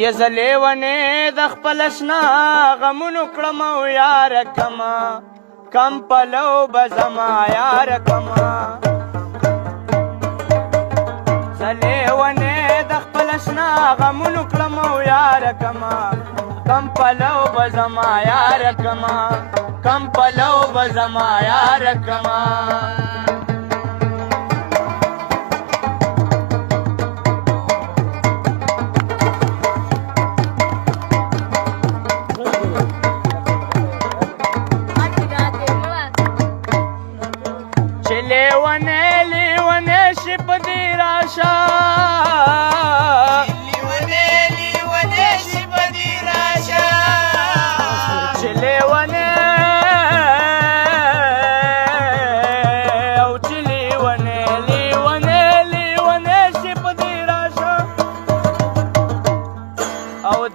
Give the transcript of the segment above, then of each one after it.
یې زه لیونې د خپل اشنا غمونو کړم او یاره کما کم پلو به زما یاره کما زه لیونې د خپل اشنا غمونو کړم او یاره کما کم پلو به زما یاره کما کم پلو به زما یاره کما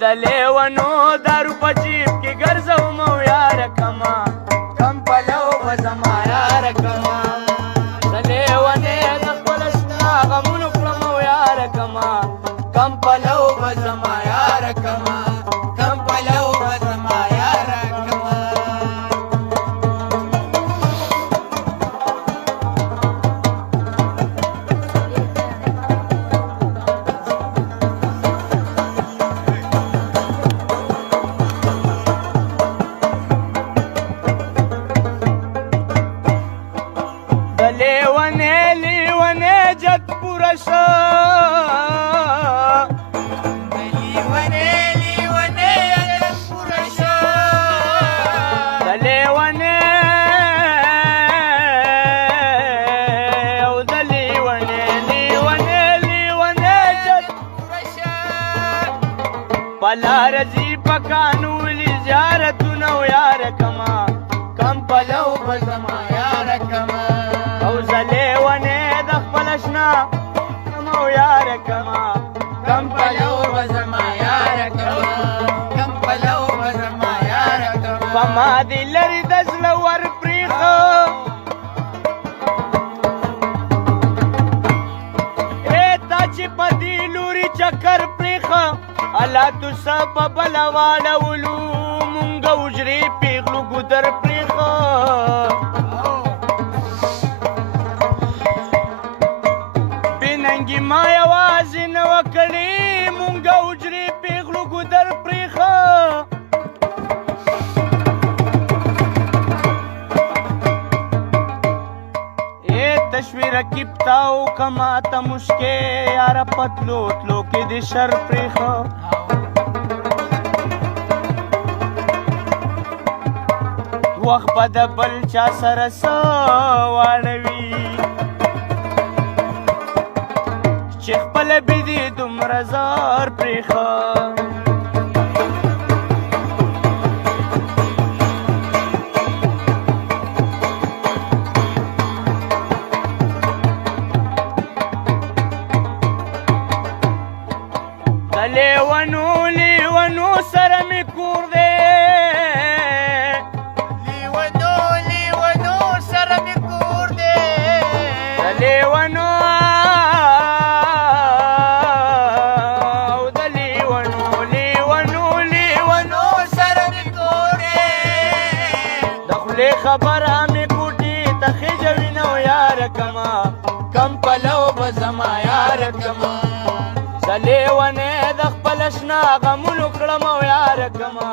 د لیونو دارو په جیب کې ګرځوم او یاره کما کم پلو به زما یاره کما د لیونې د خپل اشنا غمونو کړم او یاره کما کم پلو به زما یاره کما کم پلو به زما یاره کما پلار زی پکانو لی زیارتونه او یاره کما کم پلو به زما یاره کما او زه لیونې د خپل اشنا کم او یاره کما کم پلو به زما یاره کما کم پلو به زما یاره کما په ما دې لرې د زړه ور پرېښه تا چې په دې لوري چکر پرېښه الله تو سب بلا واړولو مونږ وجرې پیغلو ګودر پرېښه بې ننګي ما یوازې نه وه کړې مونږ وجرې پیغلو ګودر پرېښه تشوی رکیب تاو کما تا مشکے یارا پتلو تلو کی دی شر پریخا وقت بدا بل چا سرسا وانوی چیخ پل بیدی دم رزار پریخا لیونو سره می کور دی لیونو سره می کور دی لیونو او د لیونو سره می کور دی د خولې خبره می کوټې ته خېجوي نو یاره کما کم پلو به زما یاره کما زه لیونې د خپل اشنا غمونو کړم او یاره کما